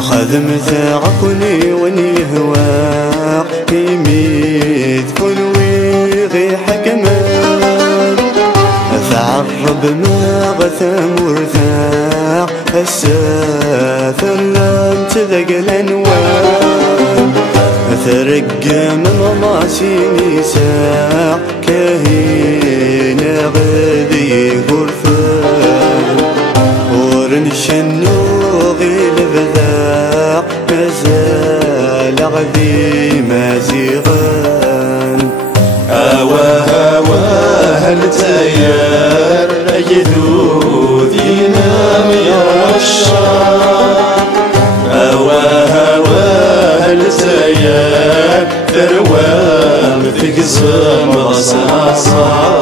خذمت عقلي ونهواق يميت كل غي حكمان ثعرب ما غثى مرتاح السافر لم تذق الانوار ثرق من راسي نساع كهينة غذي غرفان ورنشنو غيل بذاع مازال غذي مازيغان هواه التيار يذوذ ينام يرشا هواه التيار ثروام تقزم رصاصا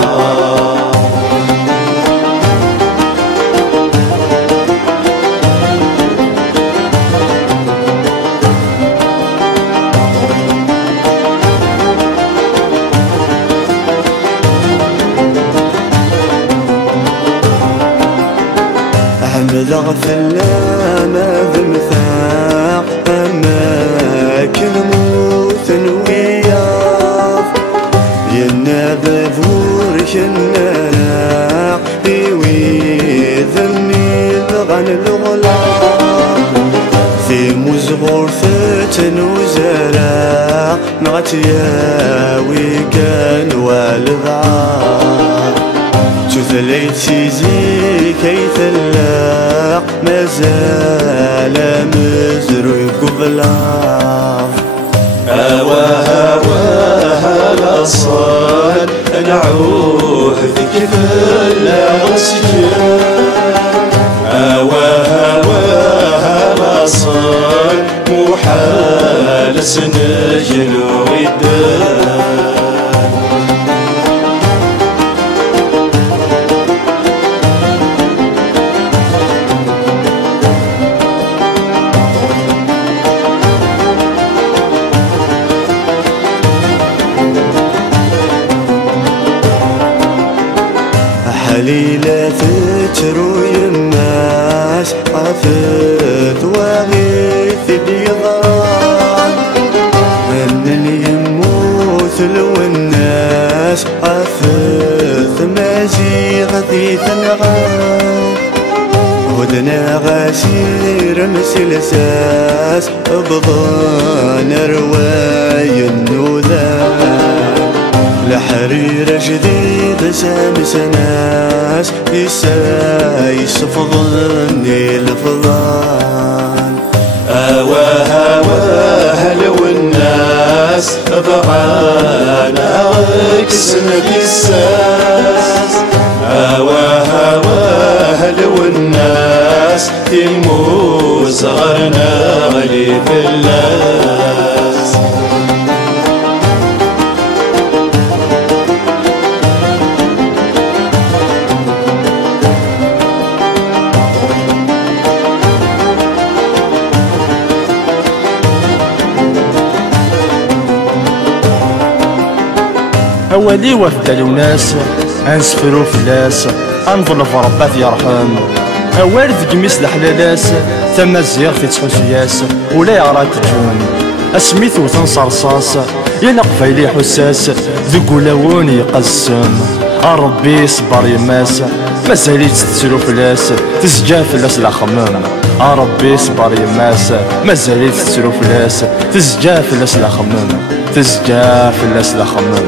بلغت اللامة بمثاع أماكن موت وياف ينابذ ورش النراع يويذني بغن الغلاف في مزغرفة وزراع مغتياوي كان والضعاف تثليتي زي كيث اللاق مازال مزروي قبلاف هواها الأصال نعوه في كفل غسجان هواها الأصال محال سنجن ويدان حليلة تروي الناس عفت وغيث بيضان من يموت لو الناس عفت مازيغ ذي ثنغان ودنا غسير مسلساس بضان رواي النوذان لحرير جديد سامس ناس يصفضني الفضان هواها لو الناس ضعان اكسن بالساس هواها لو الناس يموت صغرنا غلي في اللاس أولي وفدال وناس أنسفرو فلاس أنظل في ربات يرحم أول ذقميس الحلالاس تما الزيغ في تحسياس ولا يعرى تجون أسميث وتنصر صاص ينقفى إلي حساس ذو لون يقسم ربي صبر يماس مازالي تسلو فلاس تسجا فلاس الأخمام ربي صبر يماس مازالي تسلو فلاس تسجا فلاس الأخمام تسجا فلاس الأخمام